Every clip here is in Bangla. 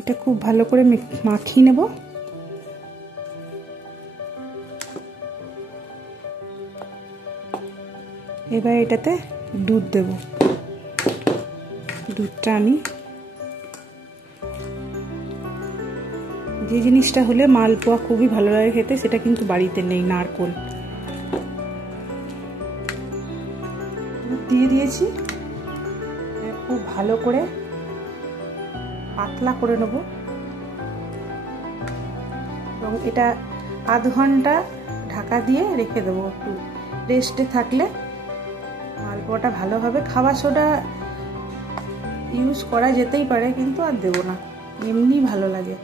এটা খুব ভালো করে মাখিয়ে নেব। এবার এটাতে দুধ দেব। দুধটা আমি যে জিনিসটা হলে মালপোয়া খুবই ভালো লাগে খেতে, সেটা কিন্তু বাড়িতে নেই, নারকোল। দুধ দিয়ে দিয়েছি, খুব ভালো করে পাতলা করে নেব এবং এটা আধ ঘন্টা ঢাকা দিয়ে রেখে দেবো। একটু রেস্টে থাকলে মালপোয়াটা ভালো হবে। খাবার সোডা ইউজ করা যেতেই পারে, কিন্তু আর দেবো না, এমনি ভালো লাগে,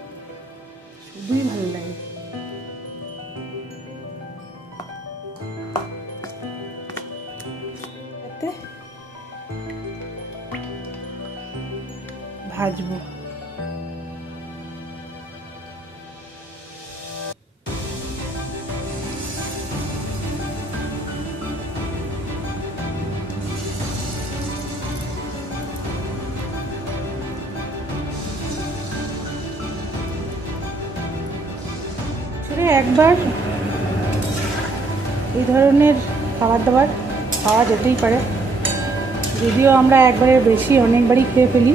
শুধুই ভালো লাগে। ভাজবো। একবার এই ধরনের খাবার দাবার খাওয়া যেতেই পারে, যদিও আমরা একবারের বেশি অনেকবারই খেয়ে ফেলি।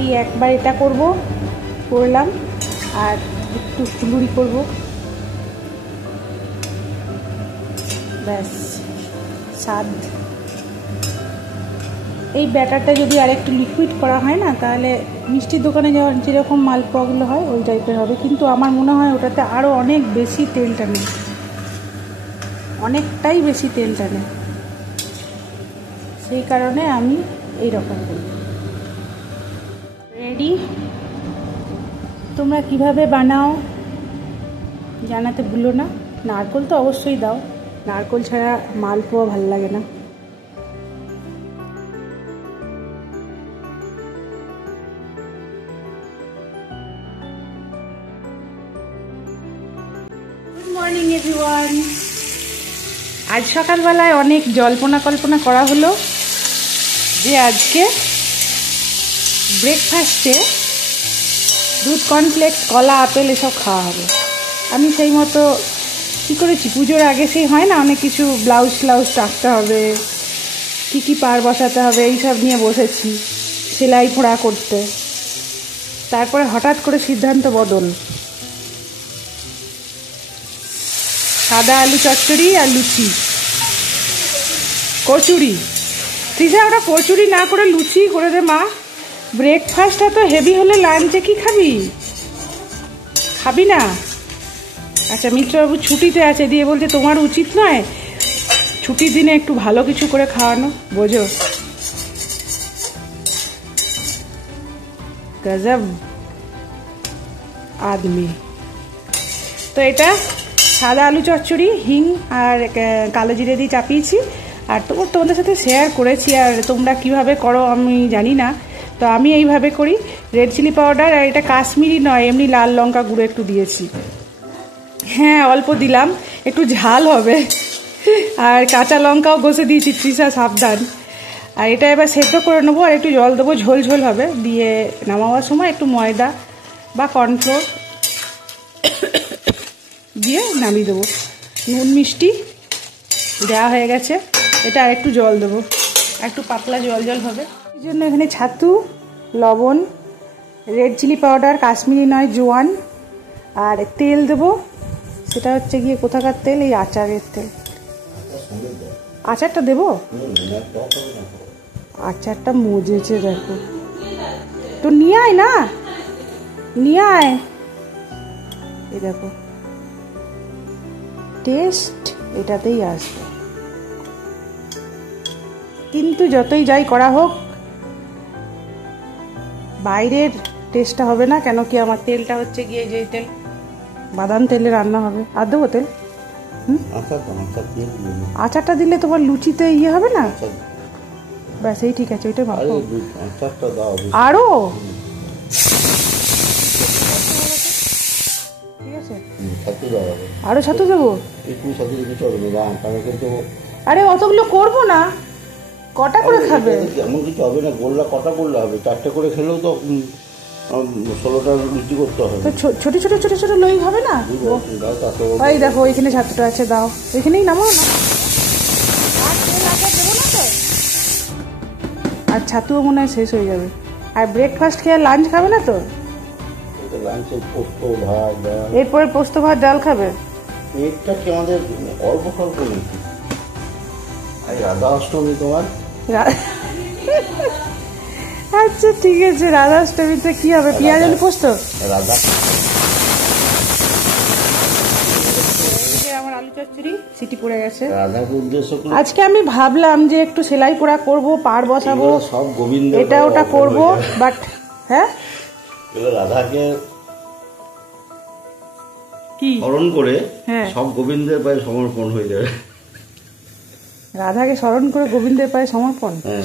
এই একবার এটা করলাম, আর একটু ফুলুরি করব, ব্যাস স্বাদ। এই ব্যাটারটা যদি আর একটু লিকুইড করা হয় না, তাহলে মিষ্টির দোকানে যেরকম মালপোয়াগুলো হয় ওই টাইপের হবে, কিন্তু আমার মনে হয় ওটাতে আরও অনেক বেশি তেল টানে, অনেকটাই বেশি তেল টানে। সেই কারণে আমি এই রকম করি। রেডি। তোমরা কিভাবে বানাও জানাতে ভুলো না। নারকোল তো অবশ্যই দাও, নারকোল ছাড়া মালপোয়া ভালো লাগে না। Good morning everyone. আজ সকালবেলায় অনেক জল্পনা কল্পনা করা হলো যে আজকে ব্রেকফাস্টে দুধ, কর্নফ্লেক্স, কলা, আপেল এসব খাওয়া হবে। আমি সেই মতো কী করেছি, পুজোর আগে সেই হয় না অনেক কিছু, ব্লাউজ টাকতে হবে, কি পার বসাতে হবে, এইসব নিয়ে বসেছি সেলাই ফোড়া করতে। তারপরে হঠাৎ করে সিদ্ধান্ত বদল, সাদা আলু চচ্চড়ি আর লুচি, কচুরি। তৃষা, ওটা কচুরি না করে লুচি করে দে মা। ব্রেকফাস্টটা তো হেভি হলে লাঞ্চে কি খাবি? খাবি না? আচ্ছা, মিত্রবাবু ছুটিতে আছে, দিয়ে বলছে তোমার উচিত নয় ছুটির দিনে একটু ভালো কিছু করে খাওয়ানো, বোঝো? গজব আদমি। তো এটা সাদা আলু চচ্চড়ি, হিং আর কালো জিরে দিয়ে চাপিয়েছি, আর তোমাদের সাথে শেয়ার করেছি। আর তোমরা কিভাবে করো আমি জানি না, তো আমি এইভাবে করি। রেড চিলি পাউডার, আর এটা কাশ্মীরি নয়, এমনি লাল লঙ্কা গুঁড়ো একটু দিয়েছি। হ্যাঁ, অল্প দিলাম, একটু ঝাল হবে। আর কাঁচা লঙ্কাও ঘষে দিয়েছি, তৃষা সাবধান। আর এটা এবার সেদ্ধ করে নেবো, আর একটু জল দেবো, ঝোল ঝোল হবে। দিয়ে নামাবার সময় একটু ময়দা বা কর্নফ্লোর দিয়ে নামিয়ে দেবো। নুন মিষ্টি দেওয়া হয়ে গেছে, এটা আর একটু জল দেবো, একটু পাতলা জল হবে। এই জন্য এখানে ছাতু, লবণ, রেড চিলি পাউডার, কাশ্মীরি নয় জোয়ান, আর তেল দেবো। সেটা হচ্ছে গিয়ে কোথাকার তেল, এই আচারের তেল। আচারটা দেবো, আচারটা মজেছে দেখো তো, নিয়ে আয় না, নিয়ে আয়। এই দেখো, টেস্ট এটাতেই আসবে। কিন্তু যতই যাই করা হোক, বাইরের টেস্টটা হবে না। কেন কি আমার তেলটা হচ্ছে গিয়ে যে তেল, বাদাম তেলে রান্না হবে। আর দেবো তেল? আচারটা দিলে তোমার লুচিতে ইয়ে হবে না? ব্যাস, এই ঠিক আছে, ওইটাই ভাবো। আরো ঠিক আছে, আরো ছাতু দেবো। আরে অতগুলো করবো না, কটা করে খাবে? এমন কিছু হবে না, গোল্লা কটা করলে হবে? 4টে করে খেলেও তো 16টা লুচি করতে হবে। তো ছোট ছোট ছোট ছোট লই হবে না? ওই দেখো ওইখানে ছাতুটা আছে, দাও এখানেই নামাও না। আর তেল আগে দেবো না তো? আর ছাতুও মনে হয় শেষ হয়ে যাবে। আর ব্রেকফাস্ট খেয়ে লাঞ্চ খাবে না তো? লাঞ্চে পোস্ত ভাত ডাল, এরপরে পোস্ত ভাত ডাল খাবে? পেটটা কি আমাদের অল্প স্বল্প নাকি? আর রাধা অষ্টমী তোমার? আচ্ছা ঠিক আছে, রাধা অষ্টমীতে কি হবে? পেঁয়াজ আলু পোস্ত? রাধা আমার আলু চচ্চড়ি সিটি পড়ে গেছে। রাধাকে উদ্দেশ্য করে আজকে আমি ভাবলাম যে একটু সেলাই করা করব, পাড় বসাবো, সব গোবিন্দ এটা ওটা করব, বাট হ্যাঁ রাধাকে কি স্মরণ করে হ্যাঁ সব গোবিন্দের পায়ে সমর্পণ হয়ে যাবে। রাধাকে স্মরণ করে গোবিন্দের পায়ে সমর্পণ। হ্যাঁ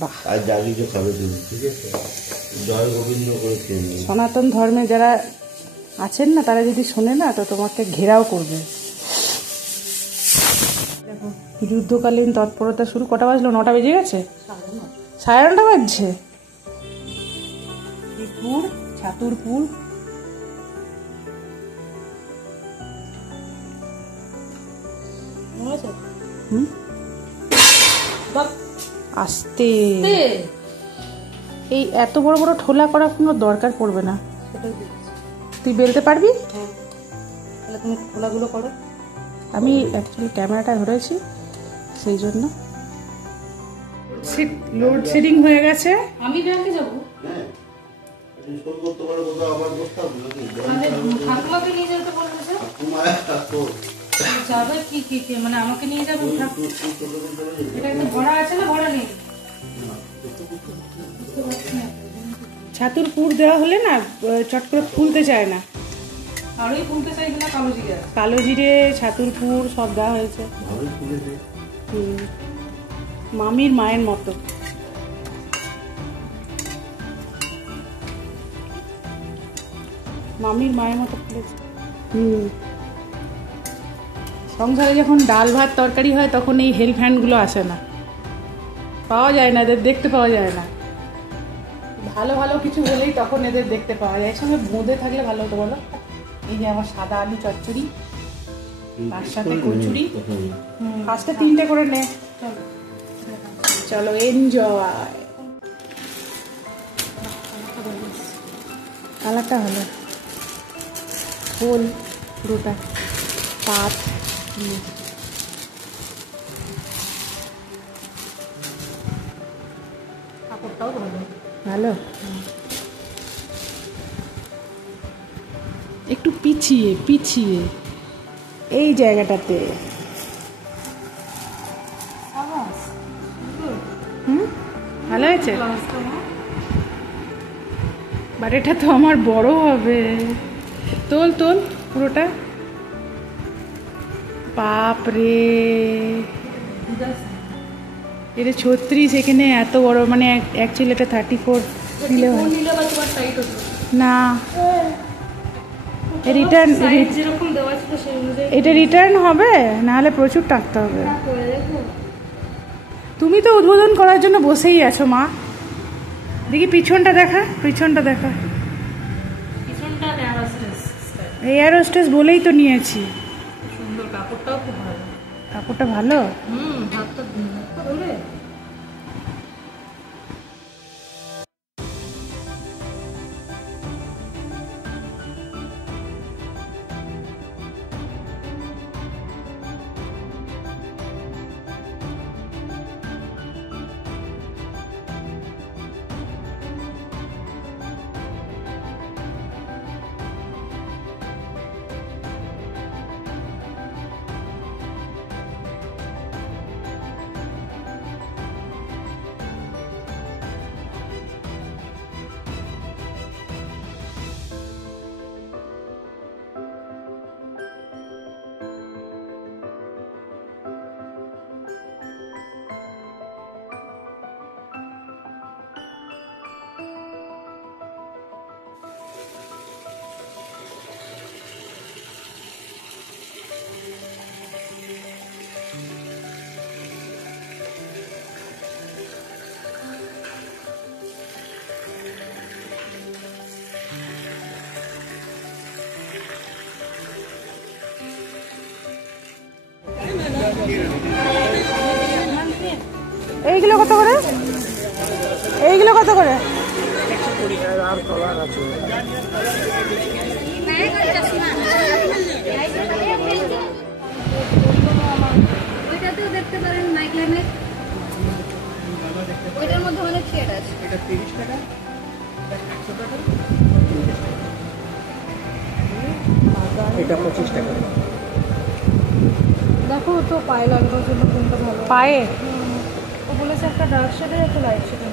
বাহ, আর যা কিছু খাবে তুমি, ঠিক আছে? জয় গোবিন্দ করে খেয়ে নেবে। সনাতন ধর্মে যারা আছেন না, তারা যদি শোনে না তো তোমাকে ঘেরাও করবে। দেখো যুদ্ধকালীন তৎপরতা শুরু। কটা বাজলো? 9টা বেজে গেছে, 9:30 বাজছে। পুর, ছাতুর পুর, আস্তে। এই এত বড় বড় ঠোলা করার কোনো দরকার পড়বে না। তুই বেলতে পারবি? তাহলে তুমি খোলাগুলো করো। আমি অ্যাকচুয়ালি ক্যামেরাটা ধরেছি সেই জন্য। লোডশেডিং হয়ে গেছে। আমি ব্যাংকে যাবো, ঠাকুমাকে নিয়ে যেতে বলতেছে। যাবে কি কি কি মানে আমাকে নিয়ে যাবে? এটা একটা ভরা আছে না, ভরা নেই? ছাতুর পুর দেওয়া হলে না চট করে ফুলতে চায় না। আরোই ফুলতে চাইবে না। কালো জিরে, কালো জিরে, ছাতুর পুর সব দেওয়া হয়েছে। মামির মায়ের মতো। মামির মায়ের মতো ফুলেছে। সংসারে যখন ডাল ভাত তরকারি হয় তখন এই হেল্প হ্যান্ডগুলো আসে না, পাওয়া যায় না, এদের দেখতে পাওয়া যায় না। ভালো ভালো কিছু হলেই তখন এদের দেখতে পাওয়া যায়। এর সঙ্গে বোঁদে থাকলে ভালো হতো বলো। এই যে আমার সাদা আলু চচ্চড়ি, তার সাথে কচুরি। ফার্স্টে 3টে করে নে। চলো এনজয়। কালারটা ভালো, ফুল পুরোটা পাত। কাপড়টাও ভালো ভালো, একটু পিছিয়ে পিছিয়ে এই জায়গাটাতে। ভালো হয়েছে, বাট এটা তো আমার বড় হবে। তোল তোল পুরোটা। বাপরে, এটা 36, এখানে এত বড়, মানে অ্যাকচুয়ালি এটা 34 নিলে হয় না। রিটার্ন, এটা রিটার্ন হবে, নাহলে প্রচুর টাকতে হবে। তুমি তো উদ্বোধন করার জন্য বসেই আছো মা। দেখি পিছনটা দেখা, পিছনটা দেখা। এয়ার হোস্টেস বলেই তো নিয়েছি। সুন্দর, কাপড়টাও খুব ভালো। কাপড়টা ভালো। হাতটা এইগুলো কত করে? এইগুলো কত করে? ওইটাতেও দেখতে পারেন মাইক্লাইমেট, ওইটার মধ্যে অনেক শেড আছে। এটা 30 টাকা, এটা 100 টাকা, এটা 25 টাকা। দেখো তো পায়ে লাগানোর জন্য কোনটা ভালো? পায়ে ও বলেছে একটা ডার্ক শেডের একটা লাইট শেডের।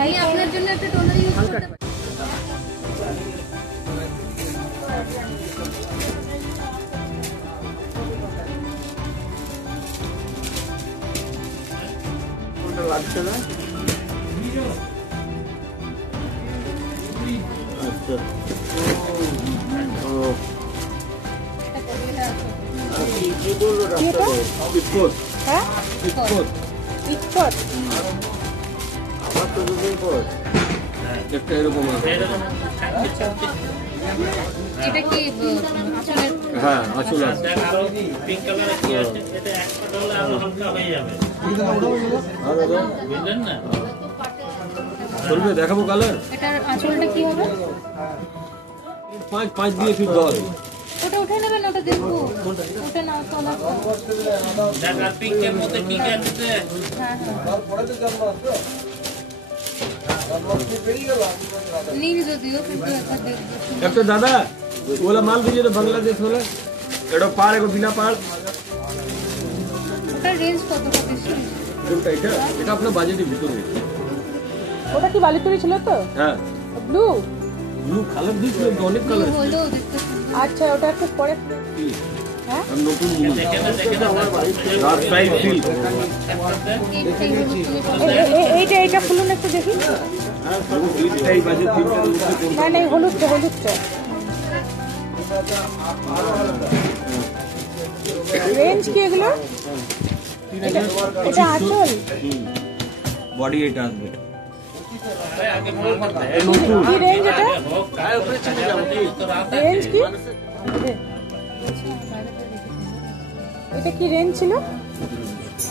আমি আপনার জন্য একটা টোনার ইউজ করতে পারি। কোনটা লাগছে না? আচ্ছা কি বললো ডাক্তার? পিটফোট। হ্যাঁ পিটফোট পিটফোট। আবার তো দুদিন পর একটা এরকম আছে। এটা কি আসলে হ্যাঁ আসলে আছে। পিঙ্ক কালারের কি আছে, এটা একটা হলে আরো হালকা হয়ে যাবে, হ্যাঁ দাদা বুঝলেন না? চলবে, দেখাবো কালার। এটার আঁচলটা কি হবে? 5 দিয়ে ফির 10। ওটা উঠে নেবেন, ওটা দেখবো। ওটা নাও তো আলাদা। দেখ আর পিঙ্কের মধ্যে কি আছে? হ্যাঁ নীল যদিও, কিন্তু একটা দেখবো। একটা দাদা ওলা মাল দিয়েছে তো বাংলাদেশ वाला, এটা পার এগো বিনা পার। ওটার রেঞ্জ কত বেশি? কোনটা এটা? এটা আপনার বাজেটের ভিতরে। ওটা কি বালিপুরি ছিল তো? হ্যাঁ ব্লু। ব্লু কালার দিয়েছিল তো, অনেক কালার। হলো দেখতে সুন্দর। আচ্ছা ওটা একটু পরে। হ্যাঁ আর নতুন জিনিস দেখে না রাত সাইড সিল্ক। এইটা খুলুন একটু দেখি। এই বাজেট 3টার মধ্যে কোন? না না এই হলুদটা রেঞ্জ কি এগুলো? এটা আঁচল। বডি এটা আসবে। কি রেঞ্জ এটা? রেঞ্জ কি? এটা কি রেঞ্জ ছিল?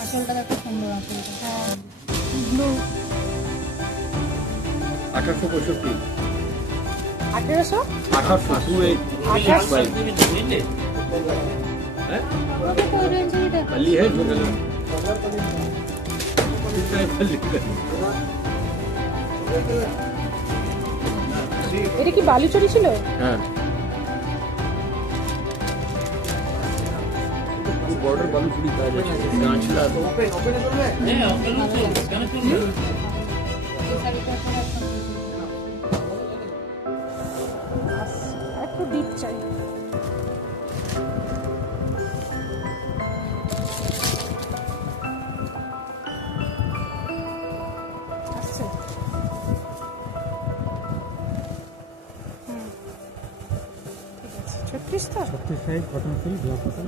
আসলটা দেখো সুন্দর, আসলটা ব্লু 1865। 1800 1800 বুঝলে? হ্যাঁ ওটা তো রেঞ্জেরই দেখো। खाली है जो कलर कितना है खाली का? এটা কি বালুচরি ছিল? हाँ बॉर्डर बालू पूरी का जाए गांचला तो হ্যাঁ ওকে কেন চলবে? এই শাড়িটা এখন একটু ডিপ চাই। আচ্ছা 36 তো? 36 size cotton silk block cotton.